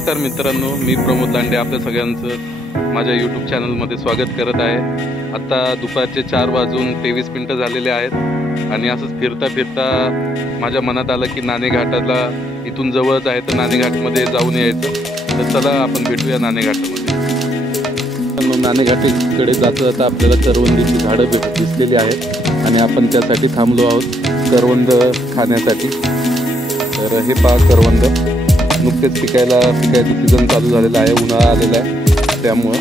नमस्कार मित्रांनो, मी प्रमोद लांडे आपल्या सगळ्यांचं माझ्या यूट्यूब चॅनलमध्ये स्वागत करत आहे। आता दुपारचे 4:23 झालेले आहेत आणि असंच फिरता फिरता माझ्या मनात आलं की नाणे घाटाला इथून जवळच आहे तर नाणे घाटमध्ये जाऊन यायचं। तर चला आपण भेटूया नाणे घाटामध्ये। नाणे घाटाकडे जाता जाता आपल्याला करवंदीची झाडं दिसलेली आहेत आणि आपण त्यासाठी थांबलो आहोत करवंद खाण्यासाठी। तर हे पहा, करवंद नुकतेच पिकायचं सीझन चालू झालेला आहे, उन्हाळा आलेला आहे त्यामुळं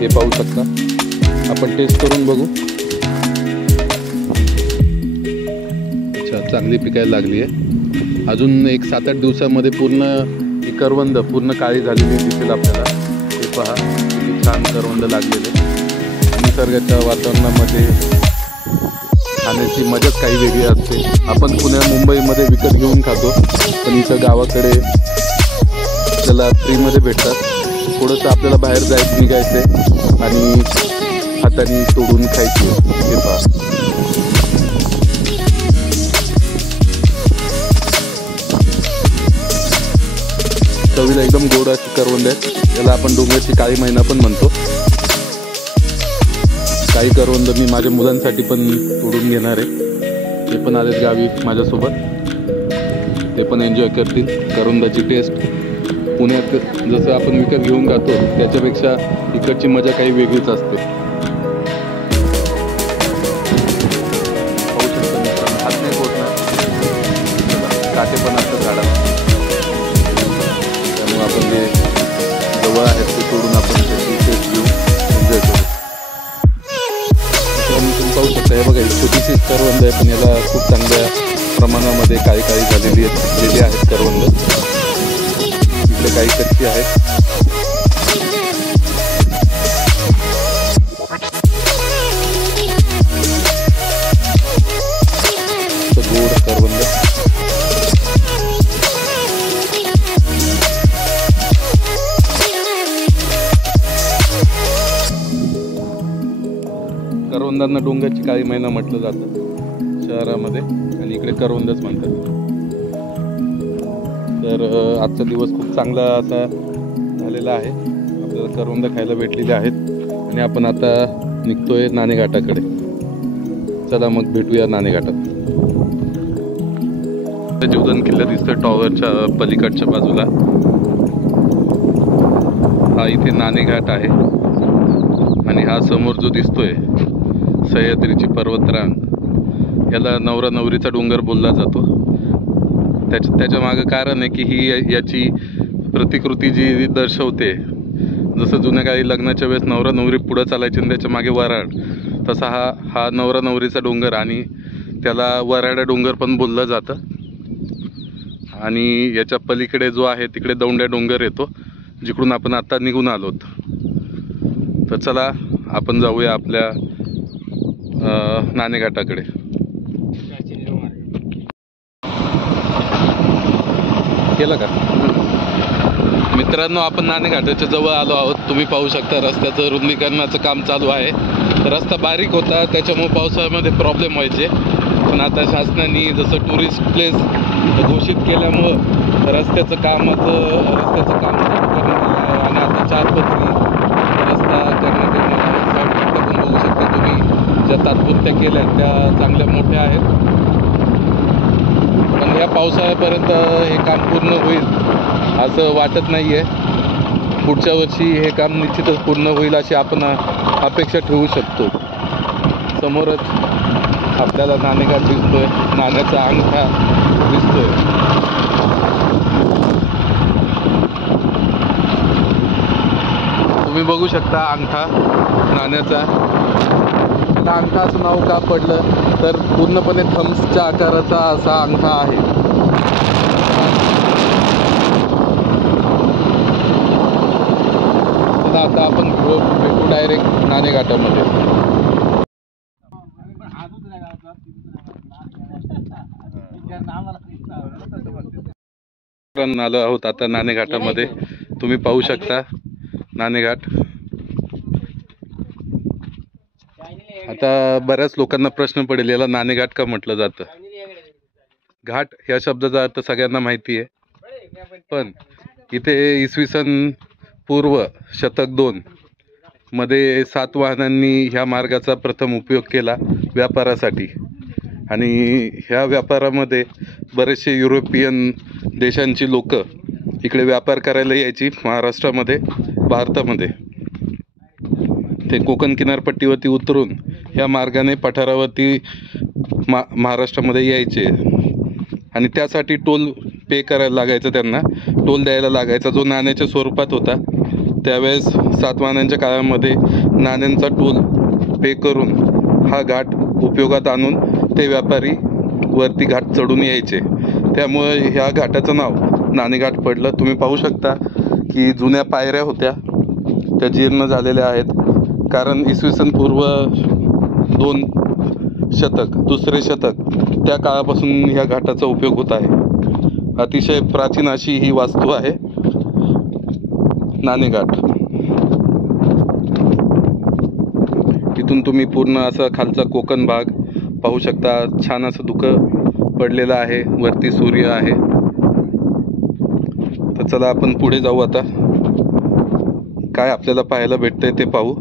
हे पाहू शकता। आपण टेस्ट करून बघू। अच्छा, चांगली पिकायला लागली आहे। अजून एक 7-8 दिवसामध्ये पूर्ण ही करवंद पूर्ण काळी झालेली दिसेल आपल्याला। हे पहा, किती छान करवंद लागलेले। निसर्गाच्या वातावरणामध्ये खाण्याची मजाच काही वेगळी असते। आपण मुंबईमध्ये विकत घेऊन खातो, पण इथं गावाकडे त्याला फ्रीमध्ये भेटतात। थोडंसं आपल्याला बाहेर जायचं निघायचं आणि हाताने तोडून खायची। हे पहा, चवीला एकदम गोड अशी करवंद आहे। याला आपण डोंगरची काळी मैना पण म्हणतो। काही करवंद मी माझ्या मुलांसाठी पण तोडून घेणार आहे। ते पण आलेत गावी माझ्यासोबत, ते पण एन्जॉय करतील करवंदाची टेस्ट। पुण्यात जसं आपण विकत घेऊन खातो त्याच्यापेक्षा इकडची मजा काही वेगळीच असते। पाहू शकता मित्रांनो, हात नाही पोचणार, काटे पण असतात झाडाला, त्यामुळे आपण जे जवळ आहेत ते तोडून आपण त्याची टेस्ट घेऊन एन्जॉय करू। तुम्ही पाहू शकता, हे बघा, छोटीशी करवंद आहे पण याला खूप चांगल्या प्रमाणामध्ये काळी झालेली आहेत करवंद। इकडे काही कच्ची आहेत। गोड करवंद, करवंदांना डोंगरची काळी मैना म्हटलं जातं शहरामध्ये, आणि इकडे करवंदच म्हणतात। तर आजचा दिवस खूप चांगला असा झालेला आहे, आपल्याला करवंद खायला भेटलेले आहेत आणि आपण आता निघतोय नाणे घाटाकडे। चला मग भेटूया नाणे घाटात। जीवदान किल्ला दिसतोय टॉवरच्या पलीकडच्या बाजूला। हा इथे नाणे घाट आहे आणि हा समोर जो दिसतोय सह्याद्रीची पर्वतरांग, याला नवरा नवरीचा डोंगर बोलला जातो। त्याच्या मागं कारण आहे की ही याची प्रतिकृती जी दर्शवते, जसं जुन्या काळी लग्नाच्या वेळेस नवरा नवरी पुढं चालायची आणि त्याच्या मागे वऱ्हाड, तसा हा नवरा नवरीचा डोंगर आणि त्याला वऱ्हाड डोंगर पण बोललं जातं। आणि याच्या पलीकडे जो आहे तिकडे दौंड्या डोंगर येतो, जिकडून आपण आता निघून आलोत। तर चला आपण जाऊया आपल्या नाणे घाटाकडे। केलं का मित्रांनो, आपण नाणे घाटाच्या जवळ आलो आहोत। तुम्ही पाहू शकता रस्त्याचं रुंदीकरणाचं काम चालू आहे। रस्ता बारीक होता त्याच्यामुळे पावसाळ्यामध्ये प्रॉब्लेम व्हायचे, पण आता शासनाने जसं टुरिस्ट प्लेस घोषित केल्यामुळं रस्त्याचं काम करण्यात आलं आहे आणि आता 4 पदरी रस्ता करण्यात येणार आहे। साईडला पण बघू शकता तुम्ही, ज्या तात्पुरत्या केल्या त्या चांगल्या मोठ्या आहेत, पण ह्या पावसाळ्यापर्यंत हे काम पूर्ण होईल असं वाटत नाही आहे। पुढच्या वर्षी हे काम निश्चितच पूर्ण होईल अशी आपण अपेक्षा ठेवू शकतो। समोरच आपल्याला नाणे घाट दिसतोय, नाण्याचा अंगठा दिसतोय। तुम्ही बघू शकता अंगठा नाण्याचा। त्याला अंगठाचं नाव का पडलं तर पूर्णपणे थम्सच्या आकाराचा असा अंगठा आहे। आता आपण भेटू डायरेक्ट नाणे घाटामध्ये। आलो आहोत आता नाणे घाटामध्ये। तुम्ही पाहू शकता नाणे घाट। आता बऱ्याच लोकांना प्रश्न पडेल याला नाणेघाट का म्हटलं जातं। घाट ह्या शब्दाचा अर्थ सगळ्यांना माहिती आहे, पण इथे इसवी सन पूर्व शतक 2 मध्ये सातवाहनांनी ह्या मार्गाचा प्रथम उपयोग केला व्यापारासाठी. आणि ह्या व्यापारामध्ये बरेचसे युरोपियन देशांची लोक इकडे व्यापार करायला यायची महाराष्ट्रामध्ये, भारतामध्ये. ते कोकण किनारपट्टीवरती उतरून ह्या मार्गाने पठारावरती महाराष्ट्रामध्ये यायचे आणि त्यासाठी टोल पे करायला लागायचं, त्यांना टोल द्यायला लागायचा, जो नाण्याच्या स्वरूपात होता. त्यावेळेस सातवाहनांच्या काळामध्ये नाण्यांचा टोल पे करून हा घाट उपयोगात आणून ते व्यापारी वरती घाट चढून यायचे. त्यामुळे ह्या घाटाचं नाव नाणेघाट पडलं. तुम्ही पाहू शकता की जुन्या पायऱ्या होत्या त्या जीर्ण झालेल्या आहेत, कारण इसवी सन पूर्व 2 शतक, 2रे शतक त्या काळापासून ह्या घाटाचा उपयोग होत आहे. अतिशय प्राचीन अशी ही वास्तू आहे नाणेघाट. इथून तुम्ही पूर्ण असा खालचा कोकण भाग पाहू शकता. छान असं धुकं पडलेलं आहे, वरती सूर्य आहे. तर चला आपण पुढे जाऊ. आता काय आपल्याला पाहायला भेटतंय ते पाहू.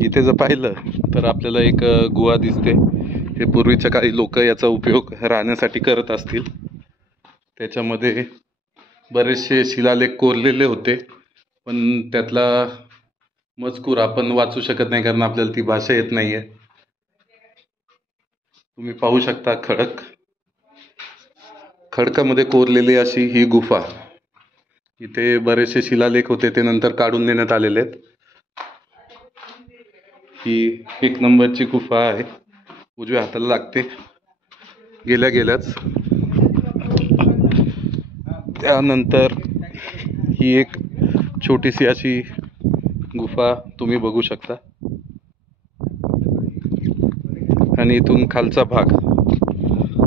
इथे जर पाहिलं तर आपल्याला एक गुहा दिसते. हे पूर्वीच्या काही लोक याचा उपयोग राहण्यासाठी करत असतील. त्याच्यामध्ये बरेचसे शिलालेख कोरलेले होते, पण त्यातला मजकूर आपण वाचू शकत नाही, कारण आपल्याला ती भाषा येत नाहीये. तुम्ही पाहू शकता खडकामध्ये कोरलेली अशी ही गुफा. इथे बरेचसे शिलालेख होते, ते नंतर काढून देण्यात आलेले आहेत. ही 1 नंबरची गुफा आहे, उजव्या हाताला लागते गेल्याच. त्यानंतर ही एक छोटीशी अशी गुफा तुम्ही बघू शकता. आणि इथून खालचा भाग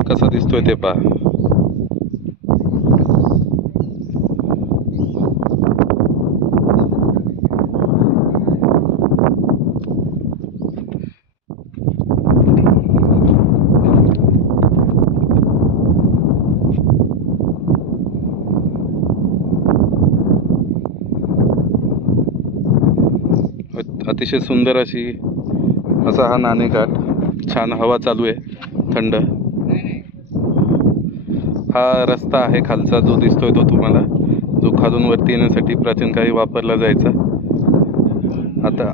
कसा दिसतोय ते पहा. अतिशय सुंदर असा हा नाणेघाट. छान हवा चालू आहे, थंड. हा रस्ता आहे खालचा जो दिसतोय तो तुम्हाला, जो खालून वरती येण्यासाठी प्राचीन काळी वापरला जायचा.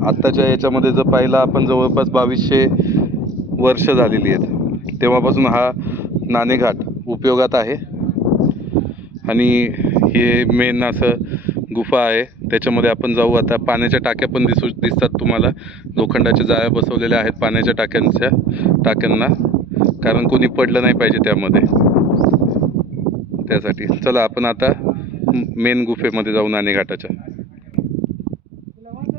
आत्ताच्या याच्यामध्ये जर पाहिला आपण, जवळपास 2200 वर्ष झालेली आहेत तेव्हापासून हा नाणेघाट उपयोगात आहे. आणि हे मेन असं गुफा आहे, त्याच्यामध्ये आपण जाऊ. आता पाण्याच्या टाक्या पण दिसतात तुम्हाला. लोखंडाच्या जाळ्या बसवलेल्या आहेत पाण्याच्या टाक्यांना, कारण कोणी पडलं नाही पाहिजे त्यामध्ये, त्यासाठी. चला आपण आता मेन गुफेमध्ये जाऊ नाणेघाटाच्या.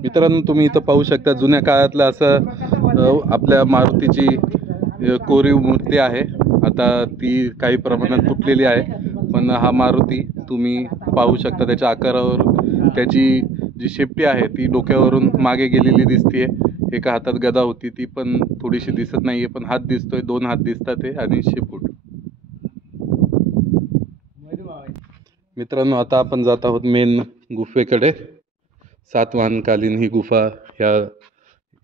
मित्रांनो, तुम्ही इथं पाहू शकता जुन्या काळातलं असं आपल्या मारुतीची कोरीव मूर्ती आहे. आता ती काही प्रमाणात तुटलेली आहे, पण हा मारुती तुम्ही पाहू शकता. त्याच्या आकारावर त्याची जी शेपटी आहे ती डोक्यावरून मागे गेलेली दिसतीये. एका हातात गदा होती, ती पण थोडीशी दिसत नाहीये, पण हात दिसतोय, 2 हात दिसतात आहे आणि शेपूट. मित्रांनो, आता आपण जात आहोत मेन गुफेकडे. सातवाहनकालीन ही गुफा ह्या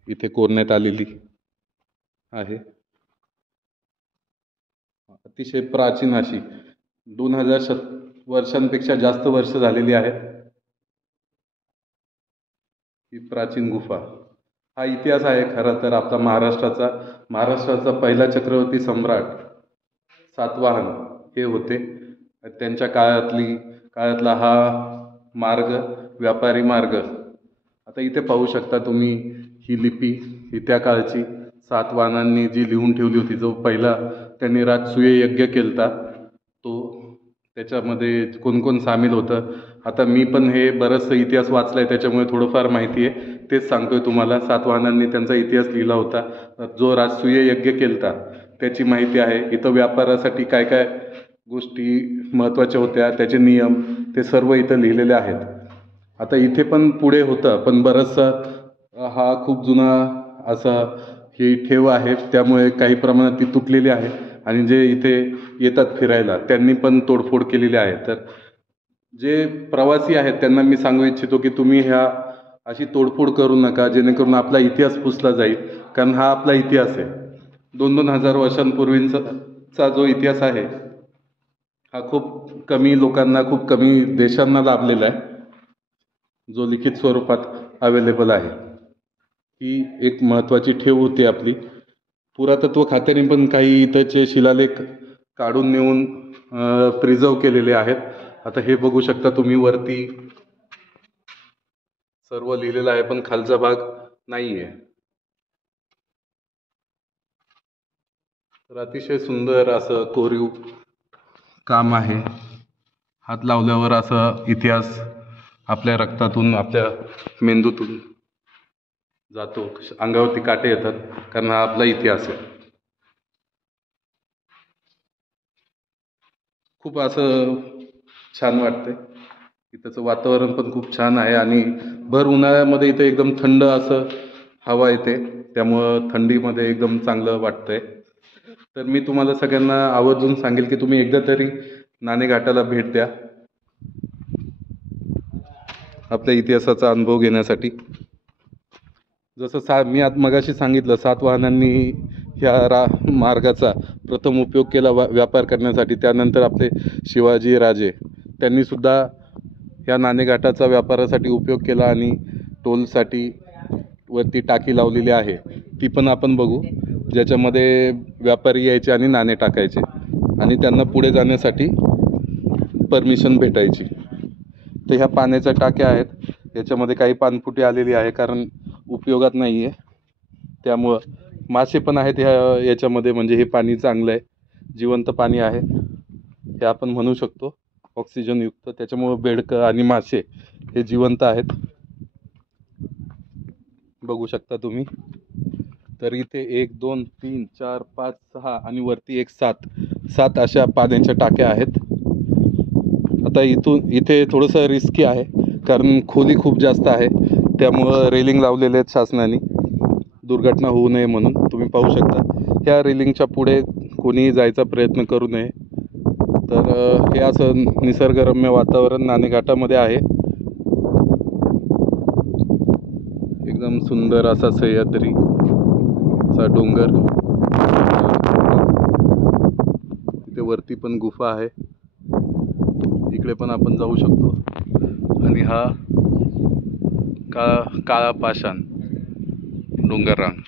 इथे कोरण्यात आलेली आहे. अतिशय प्राचीन अशी 2000 वर्षांपेक्षा जास्त वर्ष झालेली आहेत ही प्राचीन गुफा. हा इतिहास आहे खरं तर आपला महाराष्ट्राचा पहिला चक्रवर्ती सम्राट सातवाहन हे होते. त्यांच्या काळातला हा मार्ग, व्यापारी मार्ग. आता इथे पाहू शकता तुम्ही ही लिपी, ही त्या काळची सातवाहनांनी जी लिहून ठेवली होती. जो पहिला त्यांनी राजसूय यज्ञ केलता, तो त्याच्यामध्ये कोण सामील होतं. आता मी पण हे बरंचसं इतिहास वाचलाय, त्याच्यामुळे थोडंफार माहिती आहे, तेच सांगतोय तुम्हाला. सातवाहनांनी त्यांचा इतिहास लिहिला होता, जो राजसूय यज्ञ केलता त्याची माहिती आहे. इथं व्यापारासाठी काय काय गोष्टी महत्त्वाच्या होत्या, त्याचे नियम ते सर्व इथं लिहिलेले आहेत. आता इथे पण पुढे होतं, पण बराचसा हा खूप जुना असा ही ठेव आहे, त्यामुळे काही प्रमाणात ती तुटलेली आहे आणि जे इथे येतात फिरायला त्यांनी पण तोडफोड केलेली आहे. तर जे प्रवासी आहेत त्यांना मी सांगू इच्छितो की तुम्ही ह्या अशी तोडफोड करू नका, जेणेकरून आपला इतिहास पुसला जाईल. कारण हा आपला इतिहास आहे. 2,000 वर्षांपूर्वीचा जो इतिहास आहे हा खूप कमी लोकांना, खूप कमी देशांना लाभलेला आहे, जो लिखित स्वरूपात अवेलेबल आहे. ही एक महत्त्वाची ठेव होती आपली. पुरातत्व खात्याने पण काही इथंचे शिलालेख काढून नेऊन प्रिझर्व केलेले आहेत. आता हे बघू शकता तुम्ही, वरती सर्व लिहिलेलं आहे पण खालचा भाग नाही आहे. तर अतिशय सुंदर असं कोरीव काम आहे. हात लावल्यावर असं इतिहास आपल्या रक्तातून, आपल्या मेंदूतून जातो, अंगावरती काटे येतात, कारण हा आपला इतिहास आहे. खूप असं छान वाटतंय. इथंचं वातावरण पण खूप छान आहे आणि भर उन्हाळ्यामध्ये इथे एकदम थंड असं हवा येते, त्यामुळं थंडीमध्ये एकदम चांगलं वाटतंय. तर मी तुम्हाला सगळ्यांना आवर्जून सांगेल की तुम्ही एकदा तरी नाणेघाटाला भेट द्या आपल्या इतिहासाचा अनुभव घेण्यासाठी. जसं मी मगाशी सांगितलं, सातवाहनांनी ह्या मार्गाचा प्रथम उपयोग केला व्यापार करण्यासाठी. त्यानंतर आपले शिवाजी राजे त्यांनी सुद्धा ह्या नाणेघाटाचा व्यापारासाठी उपयोग केला आणि टोलसाठी वरती टाकी लावलेली आहे, ती पण आपण बघू, ज्याच्यामध्ये व्यापारी यायचे आणि नाणे टाकायचे आणि त्यांना पुढे जाण्यासाठी परमिशन भेटायची. तर ह्या पाण्याच्या टाक्या आहेत, याच्यामध्ये काही पानफुटी आलेली आहे कारण उपयोगात नाही आहे. त्यामुळं मासे पण आहेत याच्यामध्ये, म्हणजे हे पाणी चांगलं आहे, जिवंत पाणी आहे हे आपण म्हणू शकतो, ऑक्सिजनयुक्त. त्याच्यामुळं बेडकं आणि मासे हे जिवंत आहेत, बघू शकता तुम्ही. तर इथे 1 2 3 4 5 6 आणि वरती एक 7 अशा पाण्याच्या टाक्या आहेत. आता इथे थोडंसं रिस्की आहे कारण खोली खूप जास्त आहे, त्यामुळं रेलिंग लावलेले आहेत शासनाने, दुर्घटना होऊ नये म्हणून. तुम्ही पाहू शकता ह्या रेलिंगच्या पुढे कोणीही जायचा प्रयत्न करू नये. तर हे असं निसर्गरम्य वातावरण नाणेघाटामध्ये आहे. एकदम सुंदर असा सह्याद्रीचा डोंगर, तिथे वरती पण गुफा आहे, इकडे पण आपण जाऊ शकतो. आणि हा काळा पाषाण डोंगररांग.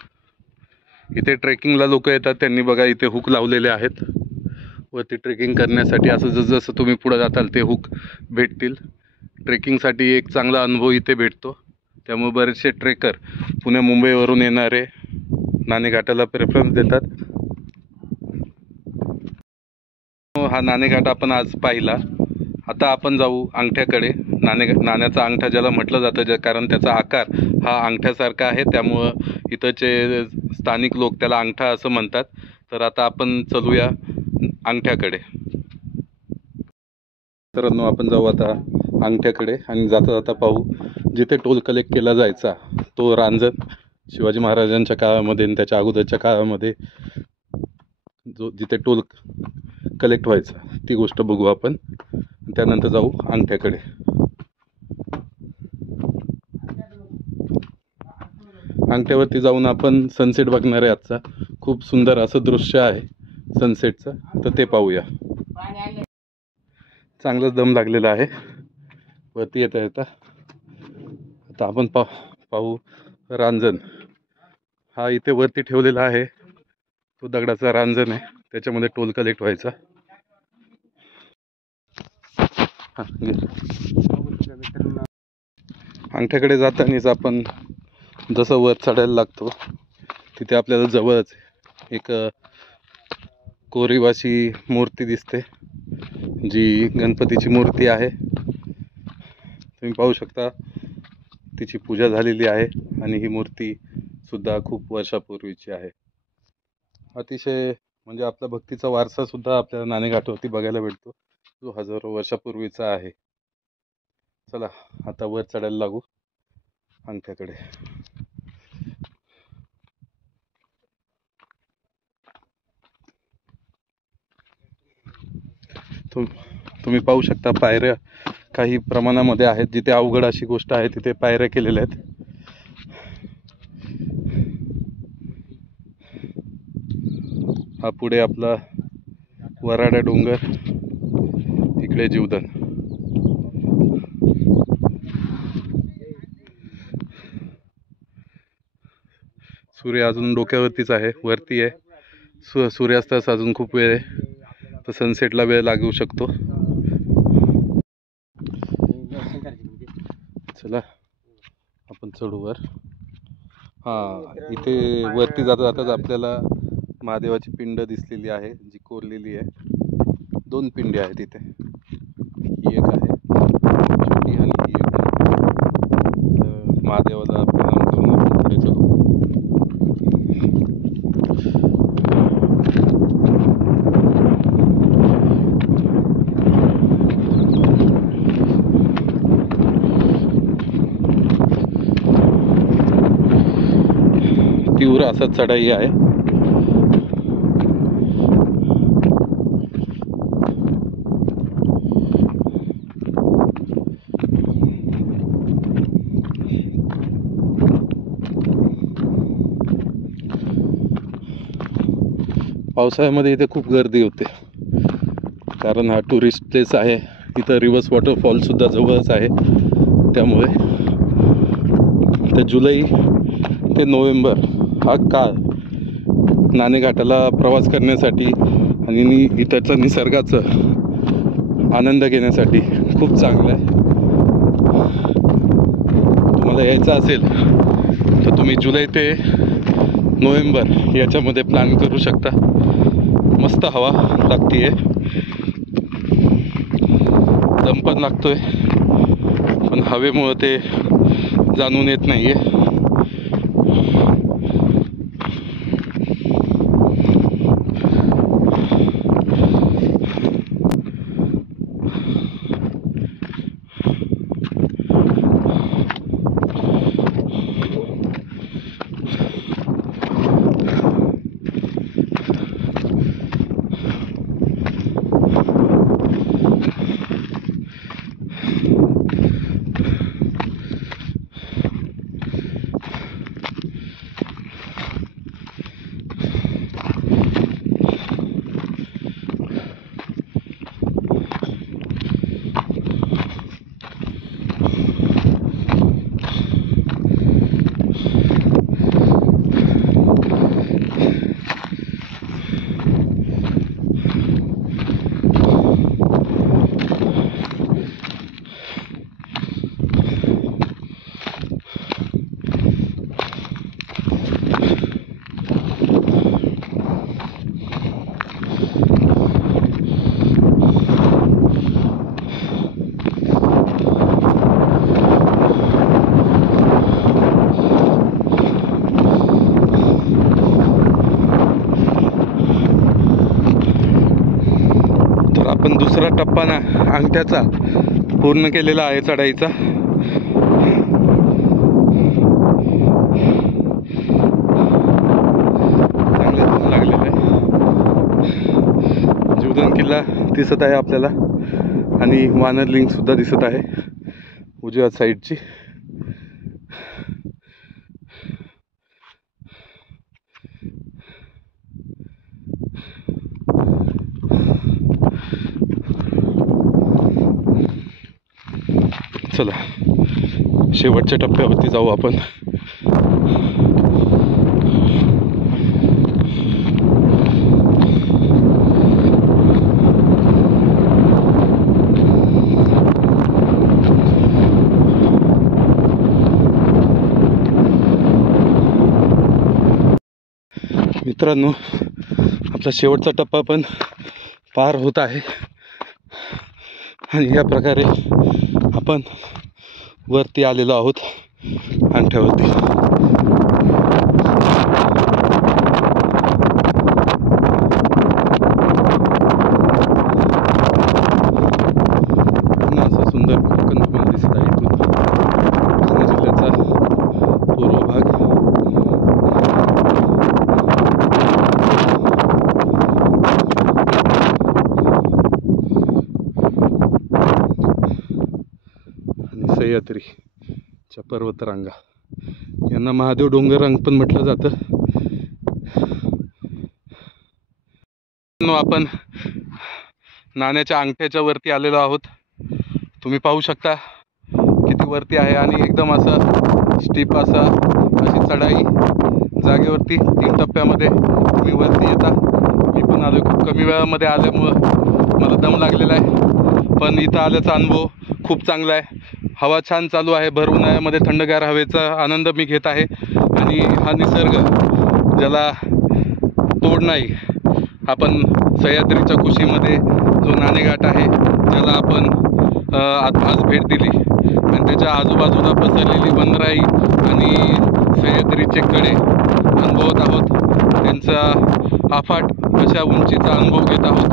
इथे ट्रेकिंगला लोक येतात, त्यांनी बघा इथे हुक लावलेले आहेत वरती ट्रेकिंग करण्यासाठी. असं जसं तुम्ही पुढे जाताल ते हुक भेटतील. ट्रेकिंगसाठी एक चांगला अनुभव इथे भेटतो, त्यामुळे बरेचसे ट्रेकर पुणे मुंबईवरून येणारे नाणेघाटाला प्रेफरन्स देतात. हा नाणेघाट आपण आज पाहिला. आता आपण जाऊ अंगठ्याकडे. नाण्याचा अंगठा ज्याला म्हटलं जातं, कारण त्याचा आकार हा अंगठ्यासारखा आहे, त्यामुळं इथंचे स्थानिक लोक त्याला अंगठा असं म्हणतात. तर आता आपण चलूया अंगठ्याकडे. मित्रांनो, आपण जाऊ आता अंगठ्याकडे आणि जाता जाता पाहू जिथे टोल कलेक्ट केला जायचा तो रांजण, शिवाजी महाराजांच्या काळामध्ये आणि त्याच्या अगोदरच्या काळामध्ये जिथे टोल कलेक्ट व्हायचा ती गोष्ट बघू आपण. त्यानंतर जाऊ अंगठ्याकडे. अंगठ्यावरती जाऊन आपण सनसेट बघणार आहे. आजचा खूप सुंदर असं दृश्य आहे सनसेटचं, तर ते पाहूया. चांगलंच दम लागलेला आहे वरती येता येता. आता आपण पाहू रांजण. हा इथे वरती ठेवलेला आहे, तो दगडाचा रांजण आहे, त्याच्यामध्ये टोल कलेक्ट व्हायचा. अंगठ्याकडे जातानाच आपण जसं वर चढायला लागतो तिथे आपल्याला जवळच एक कोरीवाची मूर्ती दिसते, जी गणपतीची मूर्ती आहे. तुम्ही पाहू शकता तिची पूजा झालेली आहे आणि ही मूर्ती सुद्धा खूप वर्षापूर्वीची आहे. अतिशय म्हणजे आपला भक्तीचा वारसा सुद्धा आपल्याला नाणेघाटावरती बघायला भेटतो, जो हजारो वर्षापूर्वीचा आहे. चला आता वर चढायला लागू अंगठ्याकडे. तुम्ही पाहू शकता पायऱ्या काही प्रमाणामध्ये आहेत. जिथे अवघड अशी गोष्ट आहे तिथे पायऱ्या केलेल्या आहेत. हा पुढे आपला वराडा डोंगर, इकडे जीवदान. सूर्य अजून डोक्यावरतीच आहे, वरती आहे. सूर्यास्तास अजून खूप वेळ आहे, तर सनसेटला वेळ लागू शकतो. चला आपण चढू वर. इथे वरती जाता जाताच आपल्याला महादेवाची पिंड दिसलेली आहे, जी कोरलेली आहे. 2 पिंडे आहेत इथे, ही एक आहे छोटी आणि ही एक आहे. तर महादेवाला प्रणाम करून आपण पुढे चलू. तीव्र असा चढाई आहे. पावसाळ्यामध्ये इथे खूप गर्दी होते, कारण हा टुरिस्ट प्लेस आहे. इथं रिव्हर्स वॉटरफॉल सुद्धा जवळच आहे. त्यामुळे तर जुलै ते नोव्हेंबर हा काळ नाणेघाटाला प्रवास करण्यासाठी आणि इथच्या निसर्गाचं आनंद घेण्यासाठी खूप चांगला आहे. तुम्हाला यायचं असेल तर तुम्ही जुलै ते नोव्हेंबर याच्यामध्ये प्लॅन करू शकता. मस्त हवा लागतीये, दम पण लागतोय, पण हवेमुळे ते जाणून येत नाहीये. आपण दुसरा टप्पा ना अंगठ्याचा पूर्ण केलेला आहे चढाईचा. चांगले धूम लागलेले आहे. जीवदान किल्ला दिसत आहे आपल्याला आणि वानर लिंक सुद्धा दिसत आहे उजव्या साईडची. चला शेवटच्या टप्प्यावरती जाऊ आपण. मित्रांनो, आपला शेवटचा टप्पा पण पार होत आहे आणि या प्रकारे आपण वरती आलेलो आहोत अंगठ्यावरती. सह्याद्रीच्या पर्वतरांगा. यांना महादेव डोंगर रांग पण म्हटलं जातं. आपण नाण्याच्या अंगठ्याच्या वरती आलेलो आहोत. तुम्ही पाहू शकता किती वरती आहे आणि एकदम असं स्टीप अशी चढाई जागेवरती 3 टप्प्यामध्ये तुम्ही वरती येता. मी पण आलो, खूप कमी वेळामध्ये आल्यामुळं मला दम लागलेला आहे, पण इथं आल्याचा अनुभव खूप चांगला आहे. हवा छान चालू आहे, भर उन्हाळ्यामध्ये थंडगार हवेचा आनंद मी घेत आहे. आणि हा निसर्ग ज्याला तोड नाही. आपण सह्याद्रीच्या कुशीमध्ये जो नाणेघाट आहे ज्याला आपण आज भेट दिली आणि त्याच्या आजूबाजूला पसरलेली वनराई आणि सह्याद्रीचे कडे अनुभवत आहोत. त्यांचा अफाट अशा उंचीचा अनुभव घेत आहोत.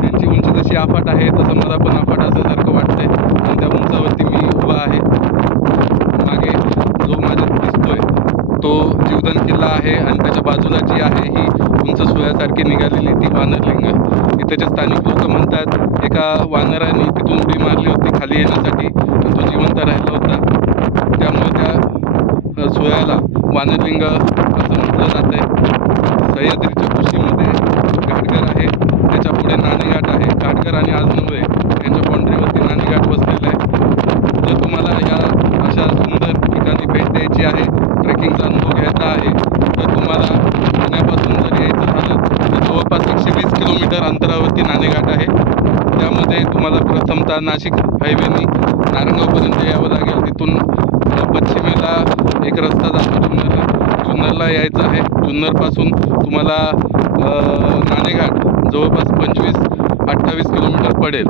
त्यांची उंची जशी अफाट आहे तसं मला पण अफाट असल्यासारखं वाटतंय आणि त्या उंचावरती मी उभा आहे. मागे जो माझ्या दिसतोय तो जीवदान किल्ला आहे आणि त्याच्या बाजूला जी आहे ही उंच सोयासारखी निघालेली ती वानरलिंग. इथेचे स्थानिक लोक म्हणतात एका वानराने तिथून उडी मारली होती खाली येण्यासाठी आणि तो जिवंत राहिला होता, त्यामुळे त्या सोयाला वानरलिंग असं म्हटलं जात आहे. सह्याद्रीच्या कुशीमध्ये घाटघर आहे, त्याच्या पुढे नाणेघाट आहे. घाटघर आणि आजनवे यांच्या बाउंड्रीवरती नाणेघाट वसलेला आहे. जर तुम्हाला ह्या अशा सुंदर ठिकाणी भेट द्यायची आहे, ट्रेकिंगचा अनुभव घ्यायचा आहे, तर तुम्हाला पुण्यापासून जर यायचं झालं तर जवळपास 120 किलोमीटर अंतरावरती नाणेघाट आहे. त्यामध्ये तुम्हाला प्रथमतः नाशिक हायवेनी नारंगावपर्यंत यावं लागेल. तिथून पश्चिमेला एक रस्ता जातो जुन्नरला यायचं आहे. जुन्नरपासून तुम्हाला नाणेघाट जवळपास 25-28 किलोमीटर पडेल.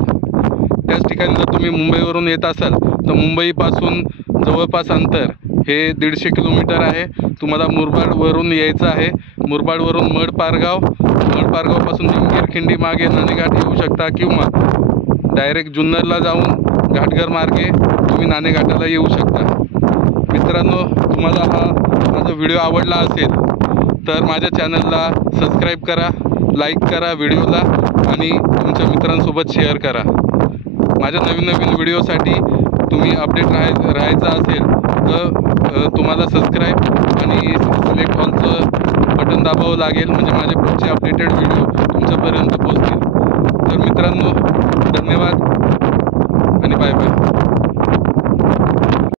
त्याच ठिकाणी जर तुम्ही मुंबईवरून येत असाल तर मुंबईपासून जवळपास अंतर हे 150 किलोमीटर आहे. तुम्हाला मुरबाडवरून यायचं आहे. मुरबाडवरून मडपारगावपासून निमगीरखिंडी मागे नाणेघाट येऊ शकता किंवा डायरेक्ट जुन्नरला जाऊन घाटघर मार्गे तुम्ही नाणेघाटाला येऊ शकता. मित्रांनो, तुम्हाला हा माझा व्हिडिओ आवडला असेल तर माझ्या चॅनलला सबस्क्राईब करा, लाईक करा व्हिडिओला आणि तुमच्या मित्रांसोबत शेअर करा. माझ्या नवीन व्हिडिओसाठी तुम्ही अपडेट राहायचं असेल तर तुम्हाला सबस्क्राईब आणि सिलेक्ट ऑलचं बटन दाबावं लागेल, म्हणजे माझे पुढचे अपडेटेड व्हिडिओ तुमच्यापर्यंत पोहोचतील. तर मित्रांनो, धन्यवाद आणि बाय बाय.